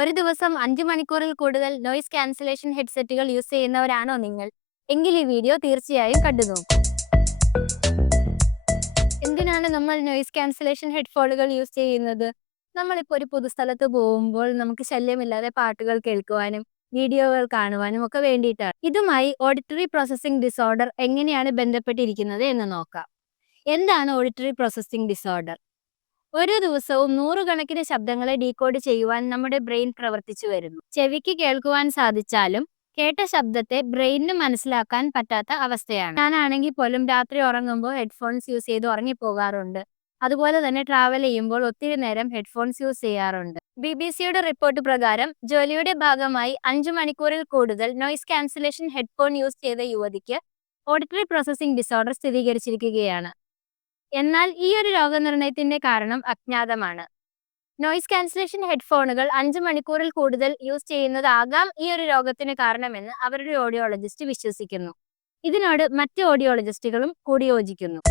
ഒരു ദിവസം 5 മണിക്കൂറിൽ കൂടുതൽ നോയിസ് ക്യാൻസലേഷൻ ഹെഡ്സെറ്റുകൾ യൂസ് ചെയ്യുന്നവരാണോ നിങ്ങൾ? എങ്കിൽ ഈ വീഡിയോ തീർച്ചയായും കണ്ടുനോക്കൂ. എന്തിനാണ് നമ്മൾ നോയിസ് ക്യാൻസലേഷൻ ഹെഡ്ഫോണുകൾ യൂസ് ചെയ്യുന്നത്? നമ്മളിപ്പോൾ ഒരു പൊതുസ്ഥലത്ത് പോകുമ്പോൾ നമുക്ക് ശല്യമില്ലാതെ പാട്ടുകൾ കേൾക്കുവാനും വീഡിയോകൾ കാണുവാനും ഒക്കെ വേണ്ടിയിട്ടാണ്. ഇതുമായി ഓഡിറ്ററി പ്രോസസ്സിംഗ് ഡിസോർഡർ എങ്ങനെയാണ് ബന്ധപ്പെട്ടിരിക്കുന്നത് എന്ന് നോക്കാം. എന്താണ് ഓഡിറ്ററി പ്രോസസ്സിംഗ് ഡിസോർഡർ? ഒരു ദിവസവും നൂറുകണക്കിന് ശബ്ദങ്ങളെ ഡീകോഡ് ചെയ്യുവാൻ നമ്മുടെ ബ്രെയിൻ പ്രവർത്തിച്ചു വരുന്നു. ചെവിക്ക് കേൾക്കുവാൻ സാധിച്ചാലും കേട്ട ശബ്ദത്തെ ബ്രെയിനിന് മനസ്സിലാക്കാൻ പറ്റാത്ത അവസ്ഥയാണ്. ഞാനാണെങ്കിൽ പോലും രാത്രി ഉറങ്ങുമ്പോൾ ഹെഡ്ഫോൺസ് യൂസ് ചെയ്ത് ഉറങ്ങിപ്പോകാറുണ്ട്. അതുപോലെ തന്നെ ട്രാവൽ ചെയ്യുമ്പോൾ ഒത്തിരി നേരം ഹെഡ്ഫോൺസ് യൂസ് ചെയ്യാറുണ്ട്. BBC റിപ്പോർട്ട് പ്രകാരം ജോലിയുടെ ഭാഗമായി 5 മണിക്കൂറിൽ കൂടുതൽ നോയിസ് ക്യാൻസലേഷൻ ഹെഡ്ഫോൺ യൂസ് ചെയ്ത യുവതിക്ക് ഓഡിറ്ററി പ്രോസസ്സിംഗ് ഡിസോർഡർ സ്ഥിരീകരിച്ചിരിക്കുകയാണ്. എന്നാൽ ഈ ഒരു രോഗനിർണയത്തിന്റെ കാരണം അജ്ഞാതമാണ്. നോയിസ് ക്യാൻസലേഷൻ ഹെഡ്ഫോണുകൾ 5 മണിക്കൂറിൽ കൂടുതൽ യൂസ് ചെയ്യുന്നതാകാം ഈ ഒരു രോഗത്തിന് കാരണമെന്ന് അവരുടെ ഓഡിയോളജിസ്റ്റ് വിശ്വസിക്കുന്നു. ഇതിനോട് മറ്റ് ഓഡിയോളജിസ്റ്റുകളും കൂടി യോജിക്കുന്നു.